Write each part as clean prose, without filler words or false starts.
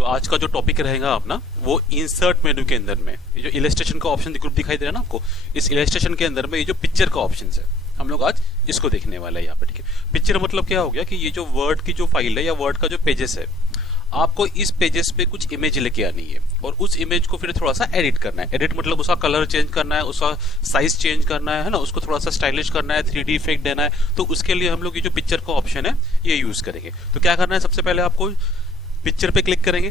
तो आज का जो टॉपिक रहेगा अपना वो इंसर्ट मेन्यू के अंदर में ये जो इलस्ट्रेशन का ऑप्शन ग्रुप दिखाई दे रहा है ना आपको, इस इलस्ट्रेशन के अंदर में ये जो पिक्चर का ऑप्शन है हम लोग आज इसको देखने वाला है यहाँ पे। ठीक है, पिक्चर मतलब क्या हो गया कि ये जो वर्ड की जो फाइल है या वर्ड का जो पेजेस है, आपको इस पेजेस पे कुछ इमेज लेके आनी है और उस इमेज को फिर थोड़ा सा एडिट करना है। एडिट मतलब उसका कलर चेंज करना है, उसका साइज चेंज करना है ना, उसको थोड़ा सा स्टाइलिश करना है, 3D इफेक्ट देना है। तो उसके लिए हम लोग ये जो पिक्चर का ऑप्शन है ये यूज करेंगे। तो क्या करना है, सबसे पहले आपको पिक्चर पे क्लिक करेंगे।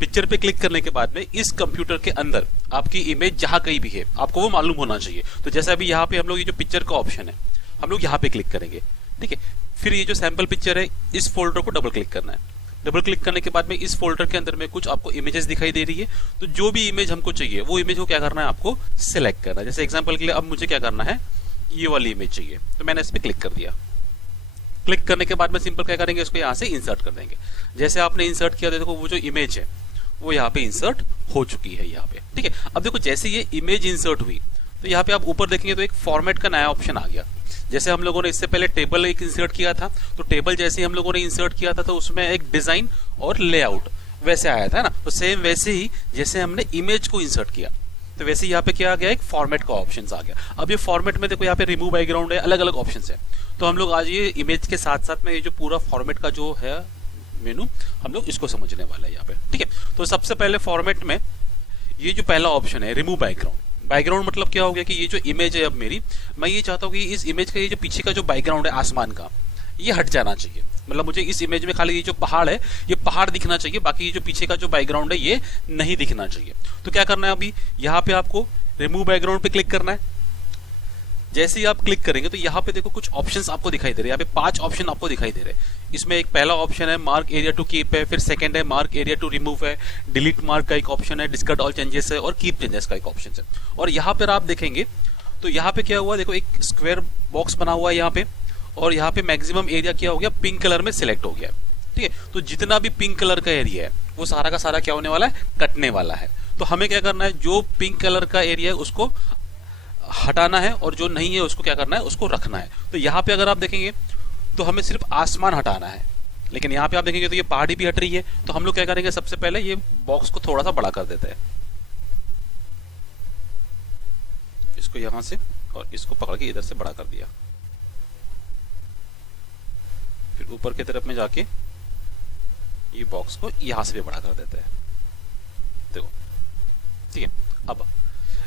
पिक्चर पे क्लिक करने के बाद में इस कंप्यूटर के अंदर आपकी इमेज जहां कहीं भी है आपको वो मालूम होना चाहिए। तो जैसे अभी यहाँ पे हम लोग ये जो पिक्चर का ऑप्शन है हम लोग यहाँ पे क्लिक करेंगे। ठीक है, फिर ये जो सैंपल पिक्चर है इस फोल्डर को डबल क्लिक करना है। डबल क्लिक करने के बाद में इस फोल्डर के अंदर में कुछ आपको इमेजेस दिखाई दे रही है। तो जो भी इमेज हमको चाहिए वो इमेज को क्या करना है, आपको सिलेक्ट करना है। जैसे एग्जांपल के लिए अब मुझे क्या करना है, ये वाली इमेज चाहिए, तो मैंने इस पे क्लिक कर दिया। क्लिक करने के बाद में सिंपल क्या करेंगे, इसको यहाँ से इंसर्ट कर देंगे। जैसे आपने इंसर्ट किया देखो वो जो इमेज है वो यहाँ पे इंसर्ट हो चुकी है यहाँ पे। ठीक है, अब देखो जैसे ये इमेज इंसर्ट हुई तो यहाँ पे आप ऊपर देखेंगे तो एक फॉर्मेट का नया ऑप्शन आ गया। जैसे हम लोगों ने इससे पहले टेबल एक इंसर्ट किया था, तो टेबल जैसे ही हम लोगों ने इंसर्ट किया था तो उसमें एक डिजाइन और लेआउट वैसे आया था ना, तो सेम वैसे ही जैसे हमने इमेज को इंसर्ट किया तो वैसे यहाँ पे क्या आ गया, एक फॉर्मेट का ऑप्शन आ गया। अब ये फॉर्मेट में देखो यहाँ पे रिमूव बैकग्राउंड है, अलग अलग ऑप्शन है। तो हम लोग आज ये इमेज के साथ साथ में ये जो पूरा फॉर्मेट का जो है मेनू हम लोग इसको समझने वाला है यहाँ पे। ठीक है, तो सबसे पहले फॉर्मेट में ये जो पहला ऑप्शन है रिमूव बैकग्राउंड। बैकग्राउंड मतलब क्या हो गया कि ये जो इमेज है अब मेरी, मैं ये चाहता हूँ कि इस इमेज का ये जो पीछे का जो बैकग्राउंड है आसमान का ये हट जाना चाहिए। मतलब मुझे इस इमेज में खाली ये जो पहाड़ है ये पहाड़ दिखना चाहिए, बाकी ये जो पीछे का जो बैकग्राउंड है ये नहीं दिखना चाहिए। तो क्या करना है, अभी यहाँ पे आपको रिमूव बैकग्राउंड पे क्लिक करना है। जैसे ही आप क्लिक करेंगे तो यहाँ पे देखो कुछ ऑप्शंस आपको दिखाई दे रहे हैं। यहाँ पे 5 ऑप्शन आपको दिखाई दे रहे हैं। इसमें एक पहला ऑप्शन है मार्क एरिया टू कीप है, फिर सेकंड है मार्क एरिया टू रिमूव है, डिलीट मार्क का एक ऑप्शन है, डिस्कार्ड ऑल चेंजेस है और कीप चेंजेस का एक ऑप्शन है। और यहाँ पर आप देखेंगे तो यहाँ पे क्या हुआ, देखो एक स्क्वायर बॉक्स बना हुआ है यहाँ पे और यहाँ पे मैक्सिमम एरिया क्या हो गया, पिंक कलर में सिलेक्ट हो गया। ठीक है, तो जितना भी पिंक कलर का एरिया है वो सारा का सारा क्या होने वाला है, कटने वाला है। तो हमें क्या करना है, जो पिंक कलर का एरिया है उसको हटाना है और जो नहीं है उसको क्या करना है, उसको रखना है। तो यहाँ पे अगर आप देखेंगे तो हमें सिर्फ आसमान हटाना है, लेकिन यहाँ पे आप देखेंगे तो ये पहाड़ी भी हट रही है। तो हम लोग क्या करेंगे, सबसे पहले ये बॉक्स को थोड़ा सा बड़ा कर देते हैं, इसको यहां से और इसको पकड़ के इधर से बड़ा कर दिया। फिर ऊपर की तरफ में जाके ये बॉक्स को यहां से भी बड़ा कर देते हैं। देखो ठीक है, अब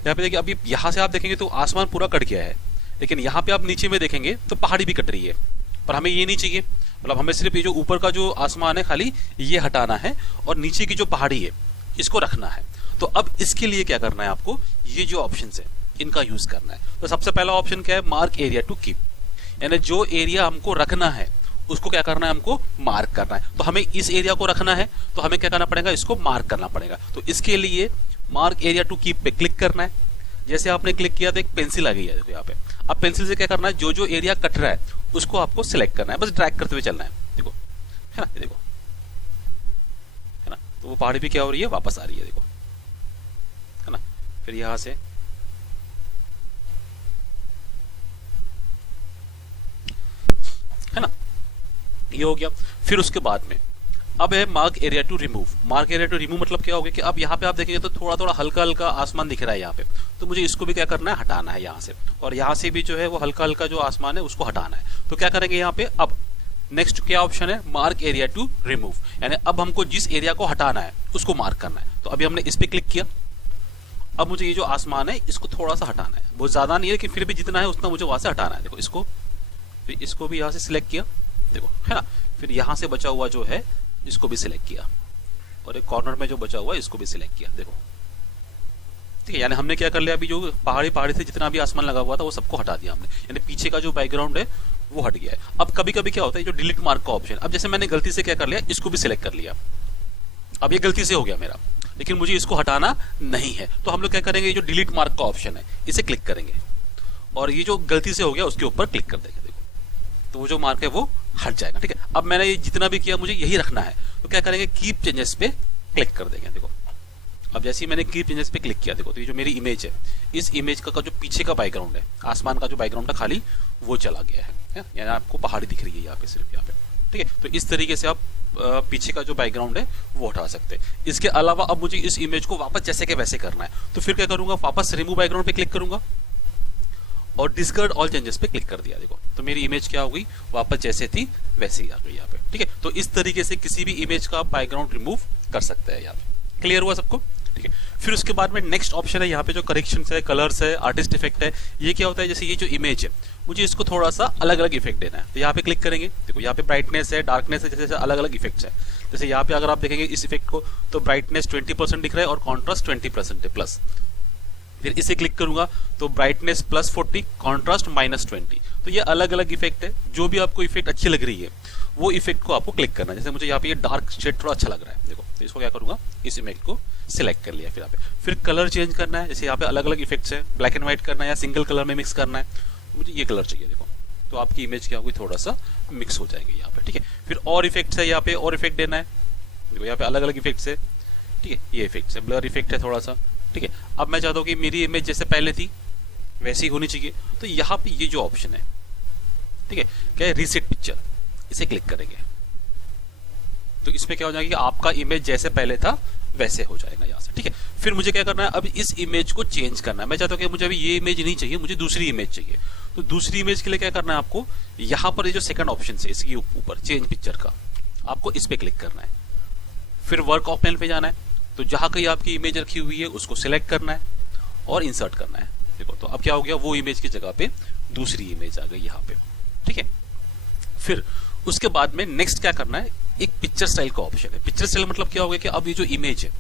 यहाँ पे देखिए अभी यहाँ से आप देखेंगे तो आसमान पूरा कट गया है, लेकिन यहाँ पे आप नीचे में देखेंगे तो पहाड़ी भी कट रही है। पर हमें ये नहीं चाहिए, मतलब हमें सिर्फ ये जो ऊपर का जो आसमान है खाली ये हटाना है और नीचे की जो पहाड़ी है इसको रखना है। तो अब इसके लिए क्या करना है, आपको ये जो ऑप्शन है इनका यूज करना है। तो सबसे पहला ऑप्शन क्या है, मार्क एरिया टू कीप, यानी जो एरिया हमको रखना है उसको क्या करना है, हमको मार्क करना है। तो हमें इस एरिया को रखना है तो हमें क्या करना पड़ेगा, इसको मार्क करना पड़ेगा। तो इसके लिए मार्क एरिया टू कीप पे क्लिक करना है। जैसे आपने क्लिक किया तो एक पेंसिल आ गई है, देखो यहाँ पे। अब पेंसिल से क्या करना है, जो जो एरिया कट रहा है उसको आपको सिलेक्ट करना है, बस ड्रैग करते हुए चलना है। देखो है ना, देखो है ना, तो वो पहाड़ी भी क्या हो रही है, वापस आ रही है, देखो है ना। फिर यहां से है ना, ये हो गया। फिर उसके बाद में अब है mark area to remove. Mark area to remove मतलब क्या हो गया कि अब यहाँ पे आप देखेंगे तो थोड़ा थोड़ा हल्का हल्का आसमान दिख रहा है यहाँ पे, तो मुझे इसको भी क्या करना है, हटाना है यहाँ से। और यहाँ से भी जो है वो हल्का हल्का जो आसमान है उसको हटाना है। तो क्या करेंगे यहाँ पे, अब नेक्स्ट क्या ऑप्शन है, मार्क एरिया टू रिमूव, यानी अब हमको जिस एरिया को हटाना है उसको मार्क करना है। तो अभी हमने इस पे क्लिक किया। अब मुझे ये जो आसमान है इसको थोड़ा सा हटाना है, बहुत ज्यादा नहीं है लेकिन फिर भी जितना है उतना मुझे वहां से हटाना है। देखो इसको, फिर इसको भी यहाँ से सिलेक्ट किया, देखो है ना। फिर यहाँ से बचा हुआ जो है इसको भी सिलेक्ट किया और एक कॉर्नर में जो बचा हुआ है इसको भी सिलेक्ट किया, देखो ठीक है। यानी हमने क्या कर लिया, अभी जो पहाड़ी से जितना भी आसमान लगा हुआ था वो सबको हटा दिया हमने, यानी पीछे का जो बैकग्राउंड है वो हट गया है। अब कभी कभी क्या होता है, जो डिलीट मार्क का ऑप्शन, अब जैसे मैंने गलती से क्या कर लिया, इसको भी सिलेक्ट कर लिया। अब ये गलती से हो गया मेरा, लेकिन मुझे इसको हटाना नहीं है। तो हम लोग क्या करेंगे, ये जो डिलीट मार्क का ऑप्शन है इसे क्लिक करेंगे और ये जो गलती से हो गया उसके ऊपर क्लिक कर देंगे, देखो तो वो जो मार्क है वो हट जाएगा। ठीक है, अब मैंने ये जितना भी किया मुझे यही रखना है, तो क्या करेंगे, कीप चेंजेस पे क्लिक कर देंगे। देखो अब जैसे ही मैंने कीप चेंजेस पे क्लिक किया, देखो तो ये जो मेरी इमेज है इस इमेज का जो पीछे का बैकग्राउंड है, आसमान का जो बैकग्राउंड था खाली वो चला गया है, यानी आपको पहाड़ी दिख रही है यहाँ पे, सिर्फ यहाँ पे। ठीक है, तो इस तरीके से आप पीछे का जो बैकग्राउंड है वो हटा सकते हैं। इसके अलावा अब मुझे इस इमेज को वापस जैसे के वैसे करना है, तो फिर क्या करूंगा, वापस रिमूव बैकग्राउंड पे क्लिक करूंगा और डिस्कार्ड ऑल चेंजेस पे क्लिक कर दिया। देखो तो मेरी इमेज क्या हो गई, वापस जैसे थी वैसे ही आ गई यहाँ पे। ठीक है, तो इस तरीके से किसी भी इमेज का बैकग्राउंड रिमूव कर सकते हैं यहाँ पे। क्लियर हुआ सबको? ठीक है, फिर उसके बाद में नेक्स्ट ऑप्शन है यहाँ पे जो करेक्शंस है, कलर्स है, आर्टिस्ट इफेक्ट है। ये क्या होता है, जैसे ये जो इमेज है मुझे इसको थोड़ा सा अलग अलग इफेक्ट देना है, तो यहाँ पे क्लिक करेंगे। देखो यहाँ पे ब्राइटनेस है, डार्कनेस है, जैसे अलग अलग इफेक्ट्स है। जैसे यहाँ पे अगर आप देखेंगे इस इफेक्ट को, तो ब्राइटनेस 20% दिख रहा है और कॉन्ट्रास्ट 20% है प्लस। फिर इसे क्लिक करूंगा तो ब्राइटनेस +40, कॉन्ट्रास्ट -20। तो ये अलग अलग इफेक्ट है, जो भी आपको इफेक्ट अच्छी लग रही है वो इफेक्ट को आपको क्लिक करना है। जैसे मुझे यहाँ पे ये डार्क शेड थोड़ा अच्छा लग रहा है, देखो तो इसको क्या करूंगा, इस इमेज को सिलेक्ट कर लिया। फिर यहाँ पे फिर कलर चेंज करना है, जैसे यहाँ पे अलग अलग इफेक्ट्स है, ब्लैक एंड व्हाइट करना है या सिंगल कलर में मिक्स करना है, मुझे ये कलर चाहिए। देखो तो आपकी इमेज क्या होगी, थोड़ा सा मिक्स हो जाएगी यहाँ पे। ठीक है, फिर और इफेक्ट्स है, यहाँ पे और इफेक्ट देना है। देखो यहाँ पे अलग अलग इफेक्ट्स है। ठीक है, ये इफेक्ट्स है, ब्लर इफेक्ट है थोड़ा सा। ठीक है, अब मैं चाहता हूँ कि मेरी इमेज जैसे पहले थी वैसी होनी चाहिए, तो यहाँ पे ये जो ऑप्शन है, ठीक है, क्या है, रीसेट पिक्चर, इसे क्लिक करेंगे तो इसमें क्या हो जाएगा कि आपका इमेज जैसे पहले था वैसे हो जाएगा यहाँ से। ठीक है, फिर मुझे क्या करना है, अब इस इमेज को चेंज करना है। मैं चाहता हूँ कि मुझे अभी ये इमेज नहीं चाहिए, मुझे दूसरी इमेज चाहिए। तो दूसरी इमेज के लिए क्या करना है आपको, यहाँ पर ये जो सेकंड ऑप्शन है इसके ऊपर चेंज पिक्चर का, आपको इस पे क्लिक करना है। फिर वर्क ऑप्शन पे जाना है, तो जहां कहीं आपकी इमेज रखी हुई है उसको सिलेक्ट करना है और इंसर्ट करना है। देखो तो अब क्या हो गया, वो इमेज की जगह पे दूसरी इमेज आ गई यहाँ पे। ठीक है, फिर उसके बाद में नेक्स्ट क्या करना है, एक पिक्चर स्टाइल का ऑप्शन है। पिक्चर स्टाइल मतलब क्या हो गया कि अब ये जो इमेज है,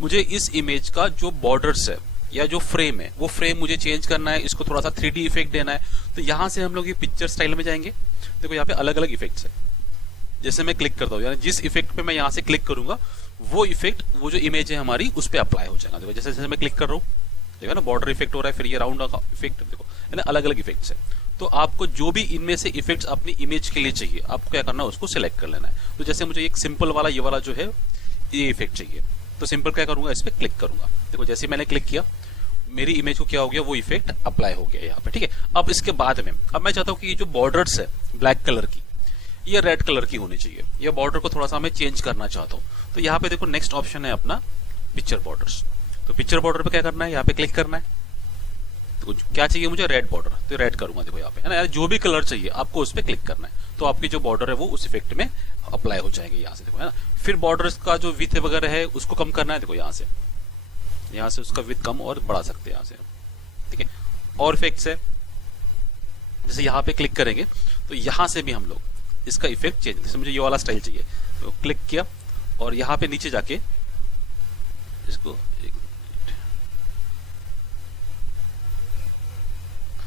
मुझे इस इमेज का जो बॉर्डर्स है या जो फ्रेम है वो फ्रेम मुझे चेंज करना है, इसको थोड़ा सा 3D इफेक्ट देना है। तो यहां से हम लोग ये पिक्चर स्टाइल में जाएंगे। देखो यहाँ पे अलग अलग इफेक्ट्स है, जैसे मैं क्लिक करता हूँ, यानी जिस इफेक्ट पे मैं यहाँ से क्लिक करूंगा वो इफेक्ट, वो जो इमेज है हमारी उस पर अप्लाई हो जाएगा। देखो जैसे जैसे मैं क्लिक कर रहा हूँ, देखो ना बॉर्डर इफेक्ट हो रहा है, फिर ये राउंड इफेक्ट, देखो है ना, अलग अलग इफेक्ट्स है। तो आपको जो भी इनमें से इफेक्ट्स अपनी इमेज के लिए चाहिए, आपको क्या करना है, उसको सिलेक्ट कर लेना है। तो जैसे मुझे एक सिंपल वाला ये वाला जो है ये इफेक्ट चाहिए, तो सिंपल क्या करूंगा, इस पर क्लिक करूंगा। देखो जैसे मैंने क्लिक किया, मेरी इमेज को क्या हो गया, वो इफेक्ट अप्लाई हो गया यहाँ पे। ठीक है, अब इसके बाद में अब मैं चाहता हूँ कि ये जो बॉर्डर्स है ब्लैक कलर की, ये रेड कलर की होनी चाहिए। ये बॉर्डर को थोड़ा सा मैं चेंज करना चाहता हूँ, तो यहाँ पे देखो नेक्स्ट ऑप्शन है अपना पिक्चर बॉर्डर्स। तो पिक्चर बॉर्डर पे क्या करना है, यहाँ पे क्लिक करना है। तो क्या चाहिए मुझे, रेड बॉर्डर, तो रेड करूंगा। देखो यहाँ पे है ना, जो भी कलर चाहिए आपको उस पर क्लिक करना है, तो आपकी जो बॉर्डर है वो उस इफेक्ट में अप्लाई हो जाएंगे यहाँ से। देखो है ना, फिर बॉर्डर्स का जो विथ वगैरह है उसको कम करना है। देखो यहाँ से उसका विथ कम और बढ़ा सकते हैं यहाँ से। ठीक है, और इफेक्ट्स है, जैसे यहाँ पे क्लिक करेंगे तो यहाँ से भी हम लोग इसका इफेक्ट चेंज, जैसे मुझे ये वाला स्टाइल चाहिए, तो क्लिक किया और यहाँ पे नीचे जाके इसको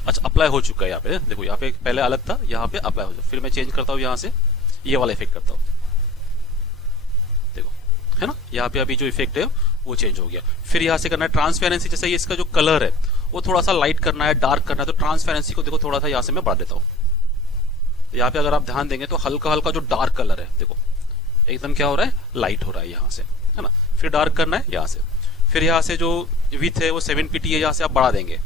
अच्छा अप्लाई हो चुका है यहाँ पे। देखो यहाँ पे पहले अलग था, यहाँ पे अप्लाई हो जाए। फिर मैं चेंज करता हूँ यहाँ से, ये वाला इफेक्ट करता हूँ। देखो है ना, यहाँ पे अभी जो इफेक्ट है वो चेंज हो गया। फिर यहाँ से करना है ट्रांसपेरेंसी, जैसे ये इसका जो कलर है वो थोड़ा सा लाइट करना है, डार्क करना है, तो ट्रांसपेरेंसी को देखो थोड़ा सा यहाँ से मैं बढ़ा देता हूँ। यहाँ पे अगर आप ध्यान देंगे तो हल्का हल्का जो डार्क कलर है, देखो एकदम क्या हो रहा है, लाइट हो रहा है यहाँ से, है ना। फिर डार्क करना है यहाँ से। फिर यहाँ से जो विथ है वो 720 है, यहाँ से आप बढ़ा देंगे।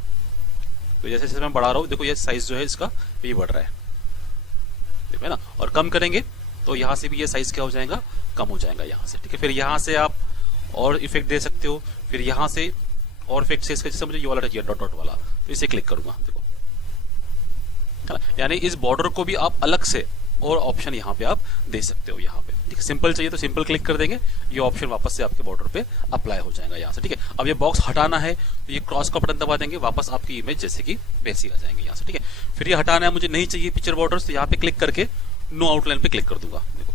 तो जैसे जैसे मैं बढ़ा रहा हूँ, देखो ये साइज जो है इसका ये बढ़ रहा है, देखो है ना। और कम करेंगे तो यहाँ से भी ये साइज क्या हो जाएगा, कम हो जाएगा यहाँ से। ठीक है, फिर यहाँ से आप और इफेक्ट दे सकते हो। फिर यहाँ से और इफेक्ट से इसका, जैसे मुझे ये वाला चाहिए डॉट डॉट वाला, तो इसे क्लिक करूंगा। देखो है ना, यानी इस बॉर्डर को भी आप अलग से और ऑप्शन यहाँ पे आप दे सकते हो यहाँ पे। ठीक है, सिंपल चाहिए तो सिंपल क्लिक कर देंगे, ये ऑप्शन वापस से आपके बॉर्डर पे अप्लाई हो जाएगा यहाँ से। ठीक है, अब ये बॉक्स हटाना है तो ये क्रॉस का बटन दबा देंगे, वापस आपकी इमेज जैसे कि वैसी आ जाएंगे यहाँ से। ठीक है, फिर ये हटाना है, मुझे नहीं चाहिए पिक्चर बॉर्डर्स, तो यहाँ पे क्लिक करके नो आउटलाइन पे क्लिक कर दूंगा। देखो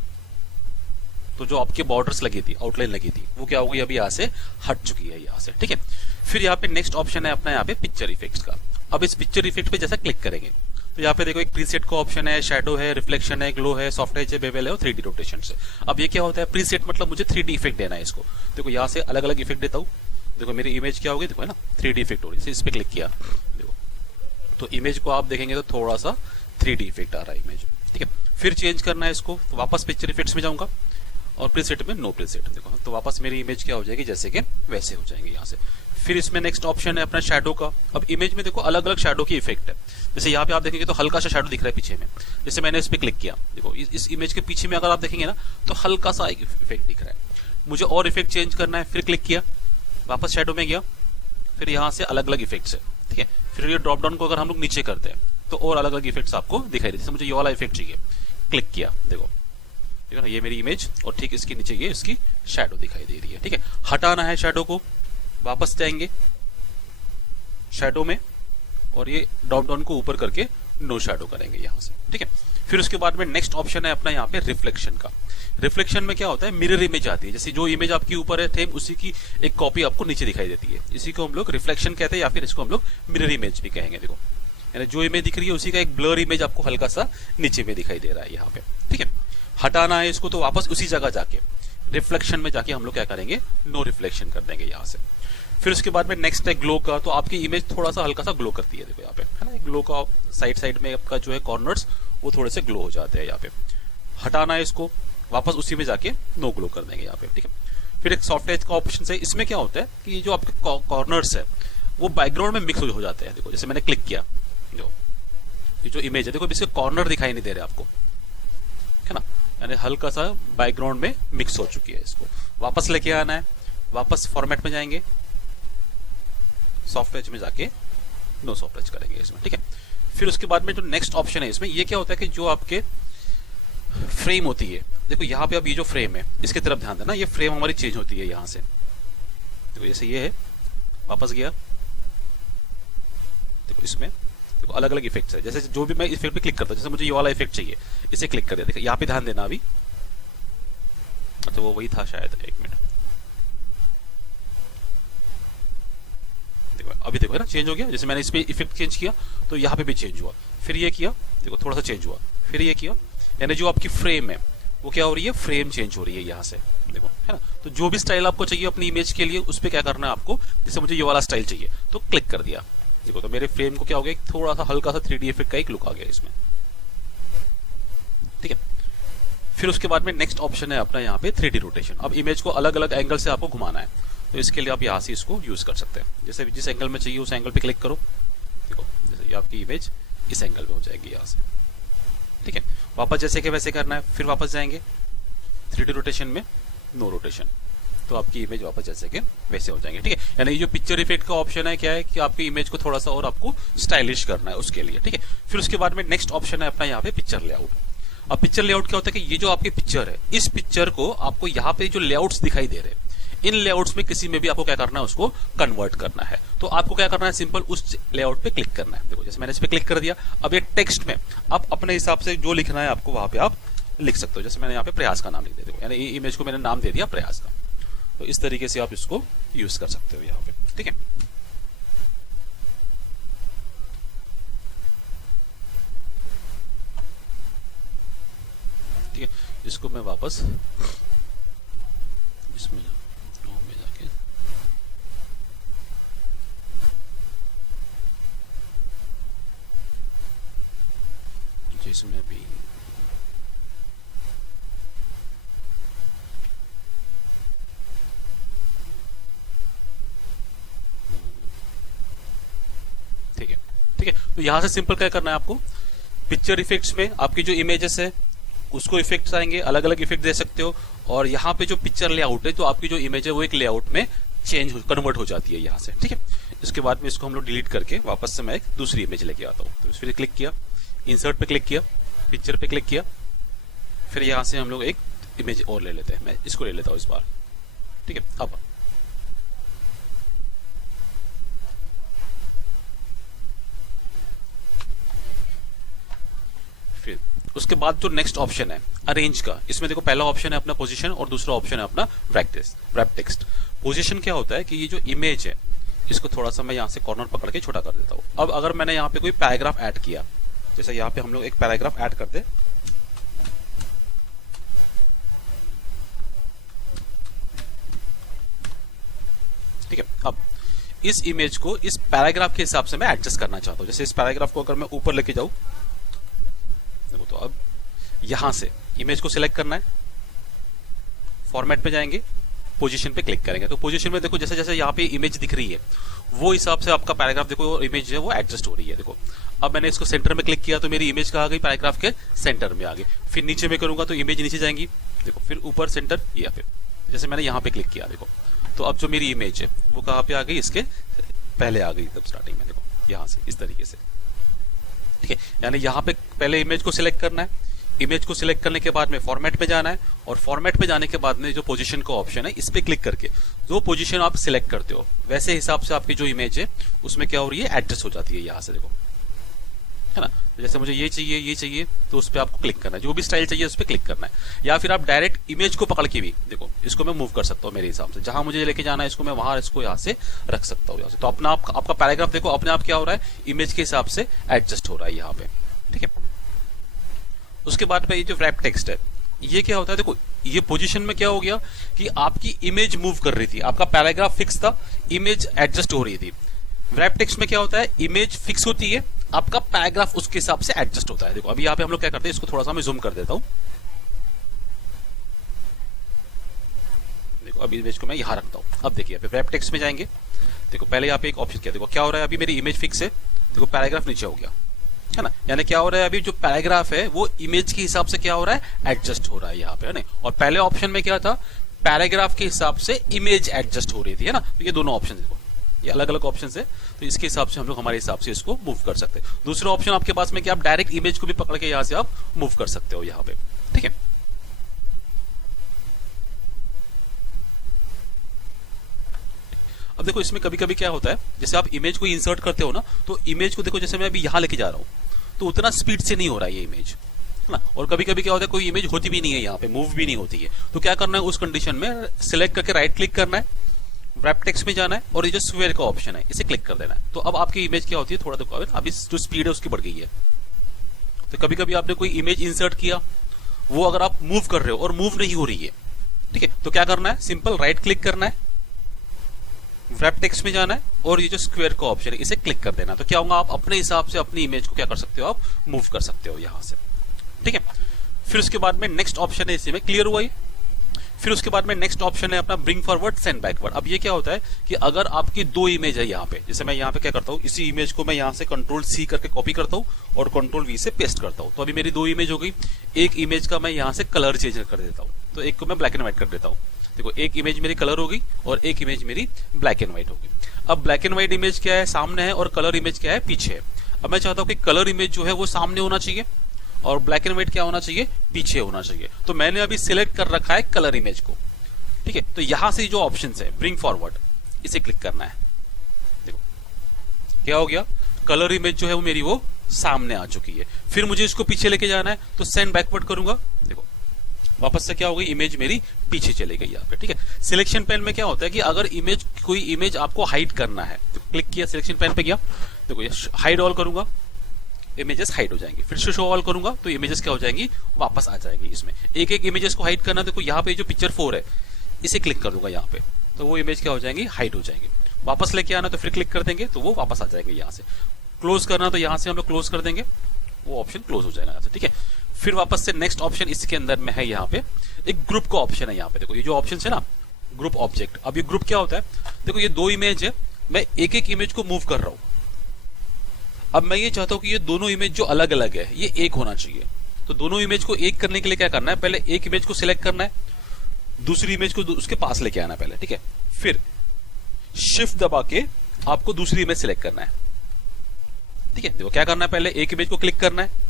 तो जो आपके बॉर्डर्स लगी थी, आउटलाइन लगी थी, वो क्या हो गई, अभी यहाँ से हट चुकी है यहाँ से। ठीक है, फिर यहाँ पे नेक्स्ट ऑप्शन है अपना यहाँ पे पिक्चर इफेक्ट्स का। अब इस पिक्चर इफेक्ट पे जैसा क्लिक करेंगे तो यहाँ पे देखो एक प्रीसेट का ऑप्शन है, शैडो है, रिफ्लेक्शन है, ग्लो है, सॉफ्ट एज है, बेवल है और 3D रोटेशन है। अब ये क्या होता है, प्रीसेट मतलब मुझे 3D इफेक्ट देना है इसको। देखो यहाँ से अलग अलग इफेक्ट देता हूँ। देखो मेरी इमेज क्या होगी, देखो है ना 3D इफेक्ट हो रही है, इस पे क्लिक किया, देखो तो इमेज को आप देखेंगे तो थोड़ा सा 3D इफेक्ट आ रहा है इमेज में। ठीक है, फिर चेंज करना है इसको, तो वापस पिक्चर इफेक्ट्स में जाऊंगा और प्रीसेट में नो प्रीसेट। देखो तो वापस मेरी इमेज क्या हो जाएगी, जैसे कि वैसे हो जाएंगे यहाँ से। फिर इसमें नेक्स्ट ऑप्शन है अपना शैडो का। अब इमेज में देखो अलग अलग शैडो की इफेक्ट है। जैसे यहाँ पे आप देखेंगे तो हल्का सा शैडो दिख रहा है पीछे में। जैसे मैंने इस पे क्लिक किया, देखो इस इमेज के पीछे में अगर आप देखेंगे ना तो हल्का सा एक इफेक्ट दिख रहा है। मुझे और इफेक्ट चेंज करना है, फिर क्लिक किया, वापस शैडो में गया, फिर यहाँ से अलग अलग इफेक्ट्स है, ठीक है। फिर ये ड्रॉप डाउन को अगर हम लोग नीचे करते हैं तो और अलग अलग इफेक्ट्स आपको दिखाई देते हैं। जैसे मुझे ये वाला इफेक्ट चाहिए, क्लिक किया, देखो ठीक है ना, ये मेरी इमेज और ठीक इसके नीचे ये इसकी शैडो दिखाई दे रही है, ठीक है। हटाना है शैडो को, वापस जाएंगे शैडो में और ये ड्रॉप डाउन को ऊपर करके नो शैडो करेंगे यहाँ से, ठीक है। फिर उसके बाद में नेक्स्ट ऑप्शन है अपना यहाँ पे रिफ्लेक्शन का। रिफ्लेक्शन में क्या होता है, मिरर इमेज आती है। जैसे जो इमेज आपकी ऊपर है सेम उसी की एक कॉपी आपको नीचे दिखाई देती है। इसी को हम लोग रिफ्लेक्शन कहते हैं या फिर इसको हम लोग मिरर इमेज भी कहेंगे। देखो यानी जो इमेज दिख रही है उसी का एक ब्लर इमेज आपको हल्का सा नीचे में दिखाई दे रहा है यहाँ पे, ठीक है। हटाना है इसको तो वापस उसी जगह जाके रिफ्लेक्शन में जाके हम लोग क्या करेंगे, नो रिफ्लेक्शन कर देंगे यहाँ से। फिर उसके बाद में नेक्स्ट है ग्लो का। तो आपकी इमेज थोड़ा सा हल्का सा ग्लो करती है, देखो यहाँ पे है ना, ग्लो का साइड साइड में आपका जो है कॉर्नर्स वो थोड़े से ग्लो हो जाते हैं यहाँ पे। हटाना है इसको, वापस उसी में जाके नो ग्लो कर देंगे यहाँ पे, ठीक है। फिर एक सॉफ्ट एज का ऑप्शन है। इसमें क्या होता है कि जो आपके कॉर्नर्स है वो बैकग्राउंड में मिक्स हो जाते हैं। देखो जैसे मैंने क्लिक किया, जो इमेज है देखो इसके कॉर्नर दिखाई नहीं दे रहे आपको, है ना, यानी हल्का सा बैकग्राउंड में मिक्स हो चुकी है। इसको वापस लेके आना है, वापस फॉर्मेट में जाएंगे, सॉफ्ट एज में जाके नो सॉफ्ट एज करेंगे इसमें, ठीक है। फिर उसके बाद में जो नेक्स्ट ऑप्शन है इसमें ये क्या होता है कि जो आपके फ्रेम होती है, देखो यहाँ पे अब ये जो फ्रेम है इसकी तरफ ध्यान देना, ये फ्रेम हमारी चेंज होती है यहाँ से। देखो जैसे ये है, वापस गया, देखो इसमें देखो अलग अलग इफेक्ट्स है। जैसे जो भी मैं इफेक्ट पे क्लिक करता हूँ, जैसे मुझे ये वाला इफेक्ट चाहिए, इसे क्लिक कर दिया, देखो यहाँ पे ध्यान देना अभी। अच्छा वो वही था शायद, एक मिनट, देखो अभी देखो है ना चेंज हो गया। जैसे मैंने इस पे इफेक्ट चेंज किया तो यहाँ पे भी चेंज हुआ, फिर ये किया, देखो थोड़ा सा चेंज हुआ, फिर ये किया, यानी जो आपकी फ्रेम है वो क्या हो रही है, फ्रेम चेंज हो रही है यहाँ से, देखो है ना। तो जो भी स्टाइल आपको चाहिए अपनी इमेज के लिए उस पर क्या करना है आपको, जैसे मुझे ये वाला स्टाइल चाहिए तो क्लिक कर दिया, देखो तो मेरे फ्रेम को क्या हो गया, थोड़ा सा हल्का सा 3D इफेक्ट का एक लुक आ गया इसमें, ठीक है। फिर उसके बाद में नेक्स्ट ऑप्शन है अपना यहाँ पे 3D रोटेशन। अब इमेज को अलग अलग एंगल से आपको घुमाना है, तो इसके लिए आप यहाँ से इसको यूज कर सकते हैं। जैसे जिस एंगल में चाहिए उस एंगल पे क्लिक करो, देखो जैसे ये आपकी इमेज इस एंगल पे हो जाएगी यहाँ से, ठीक है। वापस जैसे कि वैसे करना है, फिर वापस जाएंगे 3D रोटेशन में नो रोटेशन, तो आपकी इमेज वापस जैसे कि वैसे हो जाएंगे, ठीक है। यानी ये जो पिक्चर इफेक्ट का ऑप्शन है क्या है कि आपकी इमेज को थोड़ा सा और आपको स्टाइलिश करना है उसके लिए, ठीक है। फिर उसके बाद में नेक्स्ट ऑप्शन है अपना यहाँ पे पिक्चर लेआउट। अब पिक्चर लेआउट क्या होता है कि ये जो आपकी पिक्चर है इस पिक्चर को आपको यहाँ पे जो लेआउट्स दिखाई दे रहे हैं इन लेआउट्स में किसी में भी आपको क्या करना है, उसको कन्वर्ट करना है। तो आपको क्या करना है, सिंपल उस लेआउट पे क्लिक करना है। देखो जैसे मैंने इस पे क्लिक कर दिया, अब ये टेक्स्ट में आप अपने हिसाब से जो लिखना है आपको वहां पे आप लिख सकते हो। जैसे मैंने यहाँ पे प्रयास का नाम लिख दिया, देखो यानी इमेज को मैंने नाम दे दिया प्रयास का। तो इस तरीके से आप इसको यूज कर सकते हो यहाँ पे, ठीक है। ठीक है, इसको मैं वापस इसमें जाके जिसमें भी ठीक है, ठीक है। तो यहां से सिंपल क्या करना है आपको, पिक्चर इफेक्ट्स में आपकी जो इमेजेस है उसको इफेक्ट्स आएंगे, अलग अलग इफेक्ट दे सकते हो। और यहाँ पे जो पिक्चर लेआउट है, तो आपकी जो इमेज है वो एक लेआउट में कन्वर्ट हो जाती है यहाँ से, ठीक है। इसके बाद में इसको हम लोग डिलीट करके वापस से मैं एक दूसरी इमेज लेके आता हूँ। तो फिर क्लिक किया, इंसर्ट पे क्लिक किया, पिक्चर पे क्लिक किया, फिर यहाँ से हम लोग एक इमेज और ले लेते हैं। मैं इसको ले लेता हूँ इस बार, ठीक है। अब फिर उसके बाद जो नेक्स्ट ऑप्शन है अरेंज का, इसमें देखो पहला ऑप्शन है अपना पोजीशन और दूसरा ऑप्शन है अपना रैप टेक्स्ट। पोजीशन क्या होता है कि ये जो इमेज है इसको थोड़ा सा मैं यहाँ से कॉर्नर पकड़ के छोटा कर देता हूँ। अब अगर मैंने यहाँ पे कोई पैराग्राफ ऐड किया, जैसे यहाँ पे हम लोग एक पैराग्राफ ऐड करते, ठीक है। अब इस इमेज को इस पैराग्राफ के हिसाब से मैं एडजस्ट करना चाहता हूँ। जैसे इस पैराग्राफ को अगर मैं ऊपर लेके जाऊं, देखो तो अब यहां से इमेज को सिलेक्ट करना है, फॉर्मेट पे जाएंगे, पोजीशन पे क्लिक करेंगे। तो पोजीशन में देखो जैसे जैसे यहाँ पे इमेज दिख रही है वो हिसाब से आपका पैराग्राफ देखो इमेज जो है वो एडजस्ट हो रही है। देखो अब मैंने इसको सेंटर में क्लिक किया तो मेरी इमेज कहाँ आ गई, पैराग्राफ के सेंटर में आ गई। फिर नीचे में करूंगा तो इमेज नीचे जाएंगी, देखो फिर ऊपर सेंटर, या फिर जैसे मैंने यहाँ पे क्लिक किया देखो, तो अब जो मेरी इमेज है वो कहाँ पे आ गई, इसके पहले आ गई एकदम स्टार्टिंग में, देखो यहाँ से इस तरीके से, ठीक है। यानी यहाँ पे पहले इमेज को सिलेक्ट करना है, इमेज को सिलेक्ट करने के बाद में फॉर्मेट पे जाना है, और फॉर्मेट पे जाने के बाद में जो पोजीशन का ऑप्शन है इस पे क्लिक करके जो पोजीशन आप सिलेक्ट करते हो वैसे हिसाब से आपकी जो इमेज है उसमें क्या हो रही है, एडजस्ट हो जाती है यहाँ से, देखो है ना। तो जैसे मुझे ये चाहिए तो उस पर आपको क्लिक करना है, जो भी स्टाइल चाहिए उस पर क्लिक करना है, या फिर आप डायरेक्ट इमेज को पकड़ के भी देखो इसको मैं मूव कर सकता हूँ मेरे हिसाब से, जहां मुझे लेके जाना है इसको मैं वहां इसको यहाँ से रख सकता हूँ यहाँ से। तो अपना आपका पैराग्राफ देखो अपने आप क्या हो रहा है, इमेज के हिसाब से एडजस्ट हो रहा है यहाँ पे, ठीक है। उसके बाद में ये जो रैप टेक्स्ट है ये क्या होता है, देखो ये पोजीशन में क्या हो गया कि आपकी इमेज मूव कर रही थी, आपका पैराग्राफ फिक्स था, इमेज एडजस्ट हो रही थी। रैप टेक्स्ट में क्या होता है, इमेज फिक्स होती है, आपका पैराग्राफ उसके हिसाब से एडजस्ट होता है। देखो अभी यहाँ पे हम लोग क्या करते हैं, इसको थोड़ा सा मैं जूम कर देता हूं, देखो अभी इमेज को मैं यहां रखता हूं। अब देखिए रैप टेक्स्ट में जाएंगे, देखो पहले यहाँ पे एक ऑप्शन क्या, देखो क्या हो रहा है, अभी मेरी इमेज फिक्स है, देखो पैराग्राफ नीचे हो गया है ना। यानी क्या हो रहा है, अभी जो पैराग्राफ है वो इमेज के हिसाब से क्या हो रहा है, एडजस्ट हो रहा है यहाँ पे, है ना। और पहले ऑप्शन में क्या था, पैराग्राफ के हिसाब से इमेज एडजस्ट हो रही थी, है ना। तो ये दोनों ऑप्शन देखो ये अलग अलग ऑप्शन है, तो इसके हिसाब से हम लोग हमारे हिसाब से इसको मूव कर सकते हैं। दूसरा ऑप्शन आपके पास में कि आप डायरेक्ट इमेज को भी पकड़ के यहाँ से आप मूव कर सकते हो यहाँ पे, ठीक है। अब देखो इसमें कभी कभी क्या होता है, जैसे आप इमेज को इंसर्ट करते हो ना, तो इमेज को देखो जैसे मैं अभी यहां लेके जा रहा हूं तो उतना स्पीड से नहीं हो रहा है ये इमेज, है ना। और कभी कभी क्या होता है, कोई इमेज होती भी नहीं है यहाँ पे, मूव भी नहीं होती है, तो क्या करना है उस कंडीशन में, सिलेक्ट करके राइट क्लिक करना है, रैप टेक्स्ट में जाना है, और ये जो स्क्वायर का ऑप्शन है इसे क्लिक कर देना है। तो अब आपकी इमेज क्या होती है, थोड़ा देखो अभी जो स्पीड है उसकी बढ़ गई है। तो कभी कभी आपने कोई इमेज इंसर्ट किया, वो अगर आप मूव कर रहे हो और मूव नहीं हो रही है, ठीक है, तो क्या करना है, सिंपल राइट क्लिक करना है, रैप टेक्स्ट में जाना है, और ये जो स्क्वायर का ऑप्शन है इसे क्लिक कर देना। तो क्या होगा, आप अपने हिसाब से अपनी इमेज को क्या कर सकते हो, आप मूव कर सकते हो यहां से, ठीक है। फिर उसके बाद में नेक्स्ट ऑप्शन है, इसी में क्लियर हुआ ये। फिर उसके बाद में नेक्स्ट ऑप्शन है अपना ब्रिंग फॉरवर्ड सेंड बैकवर्ड। अब ये क्या होता है कि अगर आपकी दो इमेज है यहाँ पे, जैसे मैं यहाँ पे क्या करता हूँ, इसी इमेज को मैं यहाँ से कंट्रोल सी करके कॉपी करता हूँ और कंट्रोल वी से पेस्ट करता हूँ। तो अभी मेरी दो इमेज हो गई, एक इमेज का मैं यहाँ से कलर चेंज कर देता हूँ, तो एक को मैं ब्लैक एंड व्हाइट कर देता हूँ। देखो एक इमेज मेरी कलर हो गई और एक इमेज मेरी ब्लैक एंड व्हाइट हो गई। अब ब्लैक एंड व्हाइट इमेज क्या है, सामने है, और कलर इमेज क्या है, पीछे है। अब मैं चाहता हूँ कि कलर इमेज जो है वो सामने होना चाहिए और ब्लैक एंड व्हाइट क्या होना चाहिए, पीछे होना चाहिए। तो मैंने अभी सिलेक्ट कर रखा है कलर इमेज को, ठीक है। तो यहां से जो ऑप्शन है ब्रिंग फॉरवर्ड, इसे क्लिक करना है। देखो क्या हो गया, कलर इमेज जो है वो मेरी वो सामने आ चुकी है। फिर मुझे इसको पीछे लेके जाना है, तो सेंड बैकवर्ड करूंगा, देखो वापस से क्या हो गई, इमेज मेरी पीछे चली गई यहाँ पे, ठीक है। सिलेक्शन पैन में क्या होता है कि अगर इमेज कोई इमेज आपको हाइड करना है, तो क्लिक किया, सिलेक्शन पैन पे गया, देखो ये हाइड ऑल करूंगा, इमेजेस हाइड हो जाएंगी। फिर से शो ऑल करूंगा तो इमेजेस क्या हो जाएंगी, वापस आ जाएगी। इसमें एक एक इमेजेस को हाइड करना, देखो यहाँ पे जो पिक्चर 4 है इसे क्लिक कर दूंगा यहाँ पे, तो वो इमेज क्या हो जाएंगी, हाइड हो जाएंगी। वापस लेके आना तो फिर क्लिक कर देंगे तो वो वापस आ जाएंगे यहाँ से। क्लोज करना तो यहाँ से हम लोग क्लोज कर देंगे, वो ऑप्शन क्लोज हो जाएगा यहाँ से, ठीक है। फिर वापस से नेक्स्ट ऑप्शन इसके अंदर में है, यहाँ पे एक ग्रुप का ऑप्शन है। यहाँ पे देखो ये जो ऑप्शन है ना, ग्रुप ऑब्जेक्ट। अब ये ग्रुप क्या होता है, देखो ये दो इमेज है, मैं एक एक इमेज को मूव कर रहा हूं। अब मैं ये चाहता हूं कि ये दोनों इमेज जो अलग अलग है ये एक होना चाहिए। तो दोनों इमेज को एक करने के लिए क्या करना है, पहले एक इमेज को सिलेक्ट करना है, दूसरी इमेज को उसके पास लेके आना पहले, ठीक है। फिर शिफ्ट दबा के आपको दूसरी इमेज सिलेक्ट करना है, ठीक है। देखो क्या करना है, पहले एक इमेज को क्लिक करना है,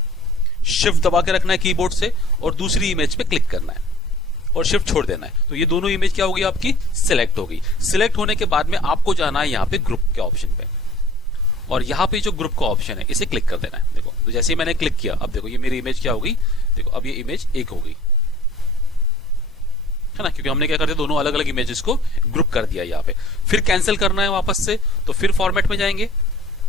शिफ्ट दबा के रखना है कीबोर्ड से, और दूसरी इमेज पे क्लिक करना है और शिफ्ट छोड़ देना है। तो ये दोनों इमेज क्या होगी, आपकी सिलेक्ट होगी। सिलेक्ट होने के बाद में आपको जाना है यहाँ पे ग्रुप के ऑप्शन पे, और यहाँ पे जो ग्रुप का ऑप्शन है इसे क्लिक कर देना है। देखो तो जैसे ही मैंने क्लिक किया, अब देखो ये मेरी इमेज क्या होगी, देखो अब ये इमेज एक हो गई, है ना, क्योंकि हमने क्या कर दिया, दोनों अलग अलग इमेजेस को ग्रुप कर दिया यहाँ पे। फिर कैंसिल करना है वापस से, तो फिर फॉर्मेट में जाएंगे,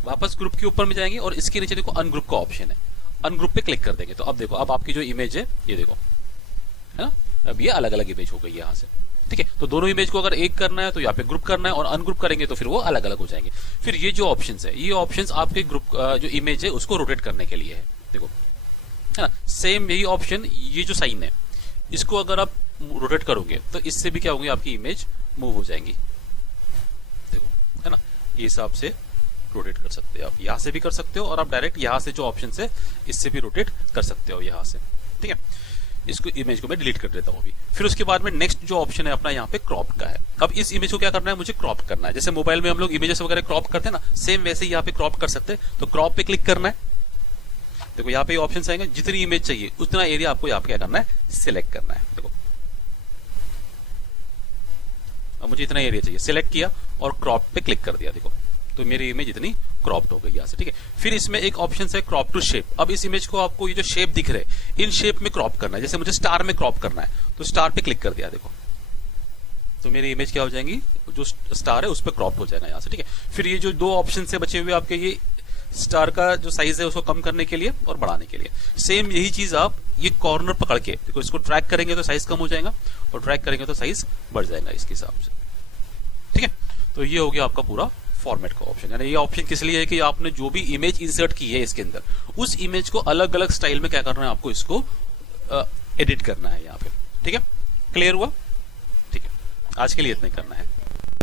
वापस ग्रुप के ऊपर में जाएंगे, और इसके नीचे देखो अनग्रुप का ऑप्शन है, अनग्रुप पे क्लिक कर देंगे। तो अब देखो अब आपकी जो इमेज है ये देखो, है ना, अब ये अलग अलग इमेज हो गई यहाँ से, ठीक है। तो दोनों इमेज को अगर एक करना है तो यहाँ पे ग्रुप करना है, और अनग्रुप करेंगे तो फिर वो अलग अलग हो जाएंगे। फिर ये जो ऑप्शंस है, ये ऑप्शंस आपके ग्रुप जो इमेज है उसको रोटेट करने के लिए है, देखो, है ना। सेम यही ऑप्शन, ये जो साइन है इसको अगर आप रोटेट करोगे तो इससे भी क्या होंगे, आपकी इमेज मूव हो जाएंगी। देखो, है ना, ये हिसाब से रोटेट कर सकते हो आप, यहां से भी कर सकते हो और आप डायरेक्ट यहां से जो ऑप्शन है इससे भी रोटेट कर सकते हो यहां से। ठीक है, इसको इमेज को मैं डिलीट कर देता हूं अभी। फिर उसके बाद में नेक्स्ट जो ऑप्शन है अपना यहाँ पे क्रॉप का है। अब इस इमेज को क्या करना है, मुझे क्रॉप करना है। जैसे मोबाइल में हम लोग इमेजेस वगैरह क्रॉप करते हैं ना, सेम वैसे ही यहाँ पे क्रॉप कर सकते हैं। तो क्रॉप पे क्लिक करना है। देखो यहाँ पे ऑप्शन आएंगे, जितनी इमेज चाहिए उतना एरिया आपको यहाँ पे क्या करना है, सिलेक्ट करना है। देखो अब मुझे इतना एरिया चाहिए, सिलेक्ट किया और क्रॉप पे क्लिक कर दिया। देखो तो मेरी इमेज इतनी क्रॉप्ड हो गई यहाँ से। ठीक है, फिर इसमें एक ऑप्शन है क्रॉप टू शेप। अब इस इमेज को आपको ये जो शेप दिख रहे इन शेप में क्रॉप करना है। जैसे मुझे स्टार में क्रॉप करना है तो स्टार पे क्लिक कर दिया। देखो तो मेरी इमेज क्या हो जाएंगी, जो स्टार है उस पर क्रॉप हो जाएगा यहाँ से। ठीक है, फिर ये जो दो ऑप्शन से बचे हुए आपके, ये स्टार का जो साइज है उसको कम करने के लिए और बढ़ाने के लिए। सेम यही चीज आप ये कॉर्नर पकड़ के देखो, इसको ट्रैक करेंगे तो साइज कम हो जाएगा और ट्रैक करेंगे तो साइज बढ़ जाएगा इसके हिसाब से। ठीक है, तो ये हो गया आपका पूरा फॉर्मेट का ऑप्शन। यानी ये ऑप्शन किस लिए है कि आपने जो भी इमेज इंसर्ट की है इसके अंदर, उस इमेज को अलग अलग स्टाइल में क्या करना है, आपको इसको एडिट करना है यहाँ पे। ठीक है, क्लियर हुआ? ठीक है, आज के लिए इतना ही करना है।